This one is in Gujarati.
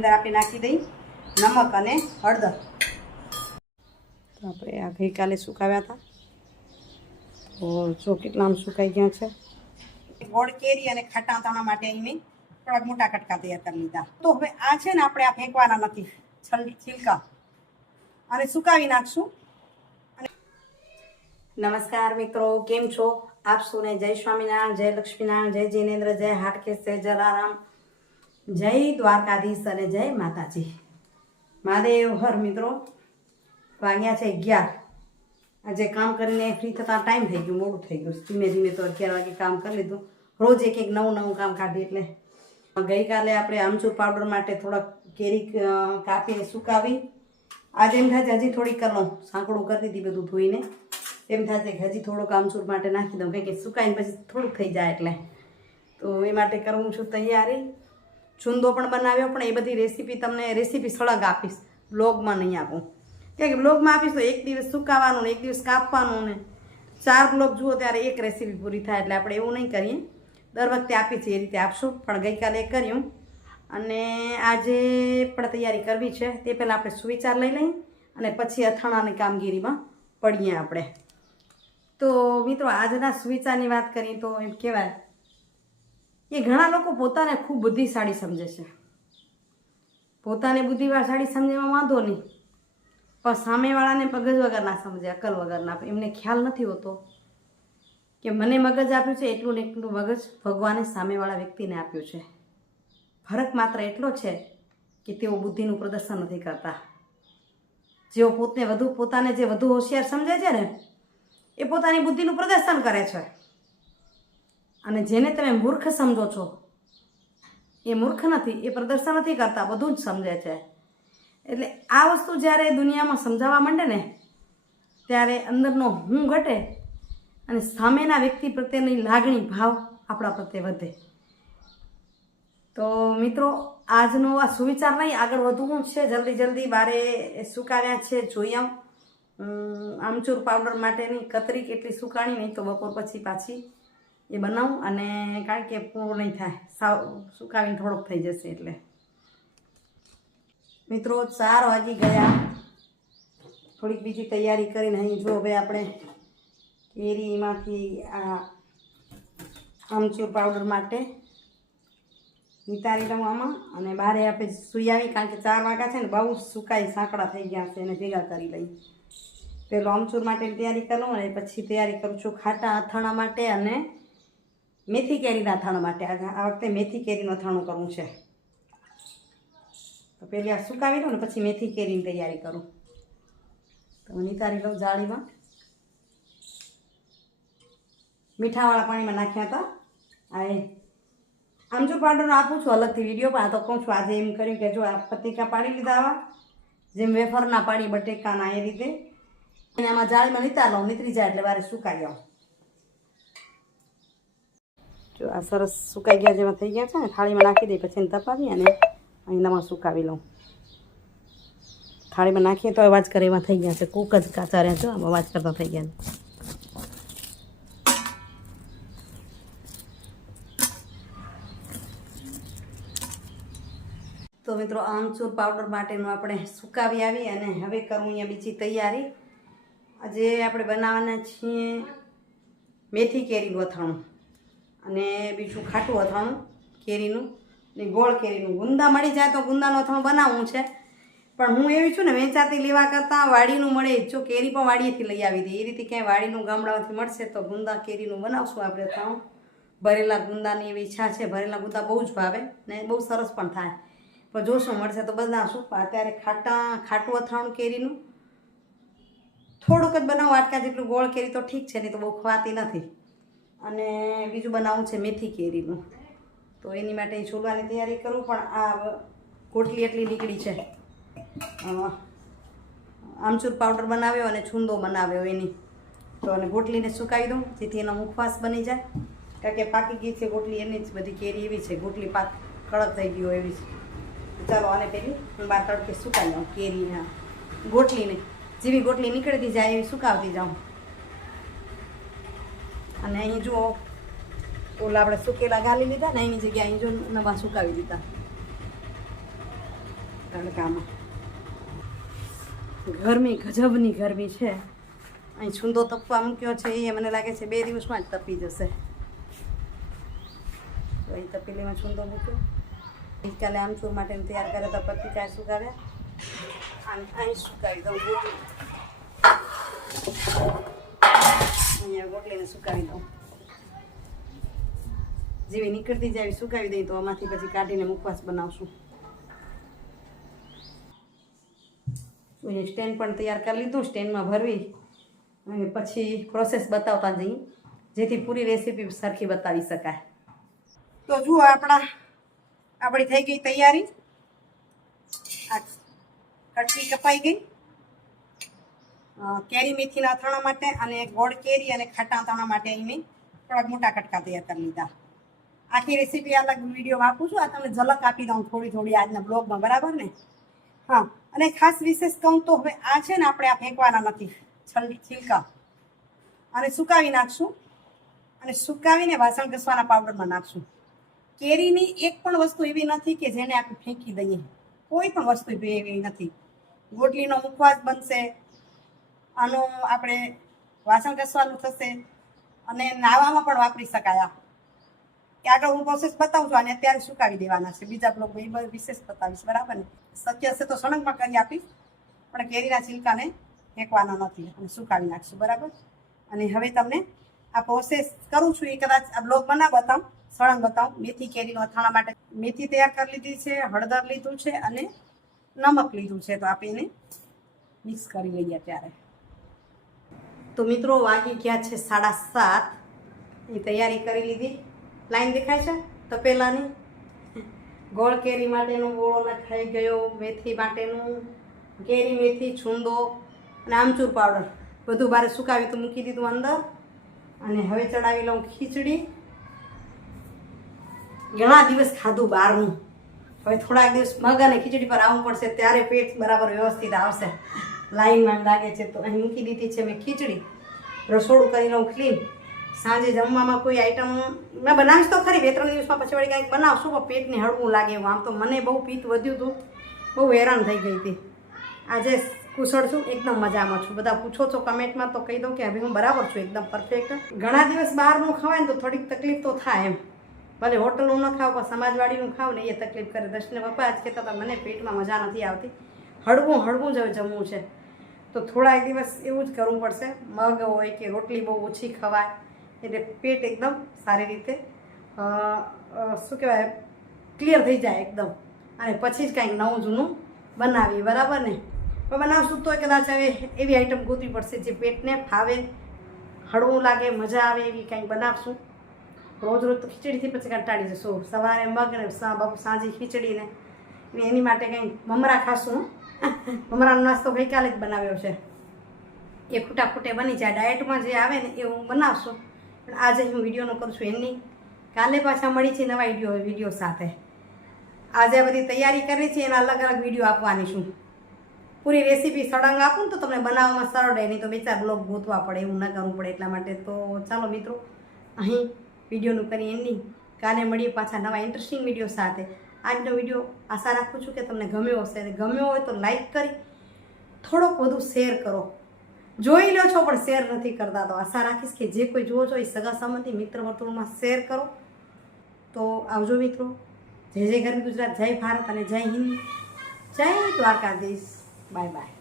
અંદર આપણે નાખી દઈ નમક અને હળદર. તો આપણે આ ગઈકાલે સુકાવ્યા હતા, તો જો કેટલા આમ સુકાઈ ગયા છે. ગોળ કેરી અને ખાટા અથાણા માટે અહીં મેં થોડાક મોટા કટકા તૈયાર કરી લીધા. તો હવે આ છે ને આપણે આ ફેંકવાના નથી, છિલકા અને સુકાવી નાખશું. નમસ્કાર મિત્રો, કેમ છો આપ સૌને? જય સ્વામિનારાયણ, જય લક્ષ્મીનારાયણ, જય જિનેન્દ્ર, જય હાટકેશ, જય જલારામ, જય દ્વારકાધીશ અને જય માતાજી મહાદેવ હર. મિત્રો વાગ્યા છે 11. આજે કામ કરીને ફ્રી થતાં ટાઈમ થઈ ગયો, મોડું થઈ ગયું. ધીમે ધીમે તો 11 વાગે કામ કરી લીધું. રોજ એક નવું કામ કાઢીએ. એટલે ગઈકાલે આપણે આમચૂર પાવડર માટે થોડાક કેરી કાપીને સુકાવી. આજે એમ થાય છે હજી થોડીક કરી લઉં, સાંકડું કરી દીધી બધું ધોઈને. એમ થાય છે કે હજી થોડુંક આમચૂર માટે નાખી દઉં, કંઈ કે સુકાઈને પછી થોડુંક થઈ જાય. એટલે તો એ માટે કરું છું તૈયારી. ચૂંદો પણ બનાવ્યો, પણ એ બધી રેસીપી સળગ આપીશ, બ્લોગમાં નહીં આપું. કે બ્લોગમાં આપીશ તો એક દિવસ સુકાવાનું ને એક દિવસ કાપવાનું ને 4 બ્લોગ જુઓ ત્યારે એક રેસીપી પૂરી થાય. એટલે આપણે એવું નહીં કરીએ, દર વખતે આપી છે એ રીતે આપશું. પણ ગઈકાલે કર્યું અને આજે પણ તૈયારી કરવી છે. તે પહેલાં આપણે સુવિચાર લઈ લઈએ અને પછી અથાણાની કામગીરીમાં પડીએ આપણે. તો મિત્રો આજના સુવિચારની વાત કરીએ તો એમ કહેવાય કે ઘણા લોકો પોતાને ખૂબ બુદ્ધિશાળી સમજે છે. પોતાને બુદ્ધિશાળી સમજવામાં વાંધો નહીં, પણ સામેવાળાને મગજ વગરના સમજે, અકલ વગરના. એમને ખ્યાલ નથી હોતો કે મને મગજ આપ્યું છે એટલું ને એટલું મગજ ભગવાને સામેવાળા વ્યક્તિને આપ્યું છે. ફરક માત્ર એટલો છે કે તેઓ બુદ્ધિનું પ્રદર્શન નથી કરતા. જેઓ પોતાને જે વધુ હોશિયાર સમજે છે ને, એ પોતાની બુદ્ધિનું પ્રદર્શન કરે છે. અને જેને તમે મૂર્ખ સમજો છો એ મૂર્ખ નથી, એ પ્રદર્શન નથી કરતા, બધું જ સમજે છે. એટલે આ વસ્તુ જ્યારે દુનિયામાં સમજાવવા માંડે ને, ત્યારે અંદરનો હું ઘટે અને સામેના વ્યક્તિ પ્રત્યેની લાગણી, ભાવ આપણા પ્રત્યે વધે. તો મિત્રો આજનો આ સુવિચાર નહીં, આગળ વધવું છે. જલ્દી બારે સુકાવ્યા છે, જોઈ આવું. આમચૂર પાવડર માટેની કતરી કેટલી સુકાણી, નહીં તો બપોર પછી પાછી એ બનાવું. અને કારણ કે પૂરું નહીં થાય, સાવ સુકાવીને થોડોક થઈ જશે. એટલે મિત્રો 4 વાગી ગયા. થોડીક બીજી તૈયારી કરીને અહીં જો હવે આપણે કેરીમાંથી આ આમચૂર પાવડર માટે નિતારી લઉં આમાં. અને બારે આપણે સૂઈ આવી, કારણ કે 4 વાગ્યા છે ને, બહુ સુકાઈ સાંકડા થઈ ગયા છે, એને ભેગા કરી લઈ. પેલો આમચૂર માટેની તૈયારી કરી લઉં અને પછી તૈયારી કરું છું ખાટા અથાણા માટે અને મેથી કેરીના અથાણા માટે. આ વખતે મેથી કેરીનું અથાણું કરવું છે. તો પહેલી આ સુકાવી લઉં ને પછી મેથી કેરીની તૈયારી કરું. તો નિતારી લઉં જાળીમાં. મીઠાવાળા પાણીમાં નાખ્યા હતા. આ આમચૂર પાવડર આપું છું અલગથી વિડીયો, પણ આ તો કહું છું આજે એમ કર્યું કે જો આ પતીકા પાડી લીધા, આવા જેમ વેફરના પાડી બટેકાના, એ રીતે. અને આમાં જાળીમાં નીતરી જાય એટલે વારે સુકાઈ આવું. જો આ સરસ સુકાઈ ગયા જેવા થઈ ગયા છે ને, થાળીમાં નાખી દઈ, પછી એને તપાવી અને અહીંનામાં સુકાવી લઉં. થાળીમાં નાખીએ તો અવાજ કરે એવા થઈ ગયા છે. કૂક જ કાચા રહ્યા છે, અવાજ કરતા થઈ ગયા. તો મિત્રો આમચૂર પાવડર માટેનું આપણે સુકાવી આવી અને હવે કરું અહીંયા બીજી તૈયારી. આજે આપણે બનાવવાના છીએ મેથી કેરીનું અથાણું અને બીજું ખાટું અથાણું કેરીનું ને ગોળ કેરીનું. ગુંદા મળી જાય તો ગુંદાનું અથાણું બનાવવું છે, પણ હું એવી છું ને, વેચાતી લેવા કરતાં વાડીનું મળે. જો કેરી પણ વાડીએથી લઈ આવી હતી, એ રીતે ક્યાંય વાડીનું ગામડામાંથી મળશે તો ગુંદા કેરીનું બનાવશું આપણે અથાણું. ભરેલા ગુંદાની એવી ઈચ્છા છે. ભરેલા ગુંદા બહુ જ ભાવે ને બહુ સરસ પણ થાય. પણ જોશું મળશે તો બનાવશું. અત્યારે ખાટું અથાણું કેરીનું થોડુંક જ બનાવું, આટકા જેટલું. ગોળ કેરી તો ઠીક છે, નહીં તો બહુ ખવાતી નથી. અને બીજું બનાવવું છે મેથી કેરીનું. તો એની માટે છોલવાની તૈયારી કરું. પણ આ કોટલી એટલી નીકળી છે. આમચૂર પાવડર બનાવ્યો અને છૂંદો બનાવ્યો એની. તો અને ગોટલીને સુકાવી દઉં જેથી એનો મુખવાસ બની જાય. કારણ કે પાકી ગઈ છે ગોટલી, એની જ બધી કેરી એવી છે. ગોટલી કડક થઈ ગઈ હોય એવી છે. ચાલો આને પેલી હું બહાર તડકે સુકાવી લઉં. કેરી ગોટલીને જેવી ગોટલી નીકળતી જાય એવી સુકાવતી જાઉં. અને અહીં જુઓ ઓલા આપણે સુકેલા ગાલી લીધા ને, એની જગ્યાએ અહીં જો નવા સુકાવી દીધા. તડકામાં ગરમી ગજબની ગરમી છે. અહીં છૂંદો તપવા મૂક્યો છે એ મને લાગે છે 2 દિવસમાં જ તપી જશે. તો એ તપેલીમાં છૂંદો મૂક્યો. ગઈકાલે આમચૂર માટે તૈયાર કર્યા હતા પતિકા સુકાવ્યા અને અહીં સુકાવી દઉં ગોટલી. અહીંયા ગોટલીને સુકાવી દઉં. જેવી નીકળતી જાય સુકાવી દઈ તો આમાંથી પછી કાઢીને મુખવાસ બનાવશું. સ્ટેન્ડ પણ તૈયાર કરી લીધું. સ્ટેન્ડમાં ભરવી અને પછી પ્રોસેસ બતાવતા જઈએ જેથી પૂરી રેસીપી સરખી બતાવી શકાય. તો જુઓ આપણી થઈ ગઈ તૈયારી. આ કટકી કપાઈ ગઈ. કેરી મેથીના અથાણા માટે અને ગોળ કેરી અને ખાટા અથાણા માટે અહીં મેં થોડાક મોટા કટકા તૈયાર કરી લીધા. આખી રેસીપી અલગ વિડીયોમાં આપું છું. આ તમને ઝલક આપી દઉં થોડી આજના બ્લોગમાં, બરાબર ને? હા, અને ખાસ વિશેષ કહું તો હવે આ છે ને આપણે આ ફેંકવાના નથી, છિલકા, અને સુકાવી નાખશું અને સુકાવીને વાસણ ઘસવાના પાવડરમાં નાખશું. કેરીની એક પણ વસ્તુ એવી નથી કે જેને આપણે ફેંકી દઈએ. કોઈ પણ વસ્તુ એવી નથી. ગોટલીનો મુખવાસ બનશે, આનું આપણે વાસણ ઘસવાનું થશે અને નાવામાં પણ વાપરી શકાય. કે આગળ હું પ્રોસેસ બતાવું છું અને અત્યારે સુકાવી દેવાના છે. બીજા બ્લોગમાં એ વિશેષ બતાવીશ, બરાબર ને? શક્ય હશે તો સળંગમાં કરી આપીશ, પણ કેરીના છિલકાને ફેંકવાના નથી અને સુકાવી નાખશું, બરાબર? અને હવે તમને આ પ્રોસેસ કરું છું એ કદાચ આ બ્લોગમાં ના બતાવું, સળંગ બતાવું. મેથી કેરીનો અથાણા માટે મેથી તૈયાર કરી લીધી છે, હળદર લીધું છે અને નમક લીધું છે. તો આપણે એને મિક્સ કરી લઈએ ત્યારે. તો મિત્રો વાગી ગયા છે 7:30. એ તૈયારી કરી લીધી. લાઈન દેખાય છે તપેલાની. ગોળ કેરી માટેનું ગોળો નખાઈ ગયો, મેથી માટેનું કેરી મેથી, છૂંદો અને આમચૂર પાવડર બધું બારે સુકાવી તો મૂકી દીધું અંદર. અને હવે ચડાવી લઉં ખીચડી. ઘણા દિવસ ખાધું બહારનું, હવે થોડાક દિવસ મગ અને ખીચડી પર આવવું પડશે ત્યારે પેટ બરાબર વ્યવસ્થિત આવશે. લાઈનમાં લાગે છે તો અહીં મૂકી દીધી છે મેં ખીચડી. રસોડું કરી લઉં ક્લીન. સાંજે જમવામાં કોઈ આઈટમ મેં બનાવીશ તો ખરી, 2-3 દિવસમાં પછી વળી કંઈક બનાવશું, પણ પેટને હળવું લાગે એવું. આમ તો મને બહુ પિત્ત વધ્યું હતું, બહુ હેરાન થઈ ગઈ હતી. આજે કુશળ છું, એકદમ મજામાં છું. બધા પૂછો છો કમેન્ટમાં તો કહી દઉં કે હવે હું બરાબર છું, એકદમ પરફેક્ટ. ઘણા દિવસ બહારનું ખવાય ને તો થોડીક તકલીફ તો થાય એમ. ભલે હોટલનું ન ખાવ પણ સમાજવાડીનું ખાવ ને એ તકલીફ કરે. દર્શને પપ્પા જ કહેતા હતા મને પેટમાં મજા નથી આવતી, હળવું જ જમવું છે. તો થોડા દિવસ એવું જ કરવું પડશે. મગ હોય કે રોટલી બહુ ઓછી ખવાય એટલે પેટ એકદમ સારી રીતે શું કહેવાય ક્લિયર થઈ જાય એકદમ. અને પછી જ કાંઈક નવું જૂનું બનાવીએ, બરાબર ને? પણ બનાવશું તો કદાચ હવે એવી આઈટમ ગોતવી પડશે જે પેટને ફાવે, હળવું લાગે, મજા આવે એવી કંઈક બનાવશું. રોજ તો ખીચડીથી પછી કંટાળી જશું. સવારે મગ ને સાંજે ખીચડીને એની માટે કંઈક મમરા ખાશું. મમરાનો નાસ્તો ગઈકાલે જ બનાવ્યો છે. એ ફૂટે બની જાય. ડાયટમાં જે આવે ને એ હું બનાવશું. પણ આજે હું વિડીયોનો કરું છું એની. કાલે પાછા મળી છે નવા વિડીયો સાથે. આજે બધી તૈયારી કરી છે, એના અલગ અલગ વિડીયો આપવાની છું. પૂરી રેસીપી સળંગ આપું ને તો તમને બનાવવામાં સરળ રહે, નહીં તો 2-4 બ્લોગ ગોતવા પડે, એવું ન કરવું પડે એટલા માટે. તો ચાલો મિત્રો, અહીં વિડીયોનું કરી એન્ડિંગ. કાલે મળીએ પાછા નવા ઇન્ટરેસ્ટિંગ વિડીયો સાથે. આજનો વિડીયો આશા રાખું છું કે તમને ગમ્યો હશે, અને ગમ્યો હોય તો લાઈક કરી થોડોક વધુ શેર કરો. જોઈ લો છો પણ શેર નથી કરતા, તો આશા રાખીશ કે જે કોઈ જુઓ છો એ સગા સંબંધી મિત્ર વર્તુળમાં શેર કરો. તો આવજો મિત્રો. જય જય ગરવી ગુજરાત, જય ભારત અને જય હિન્દ, જય દ્વારકાધીશ. Bye bye.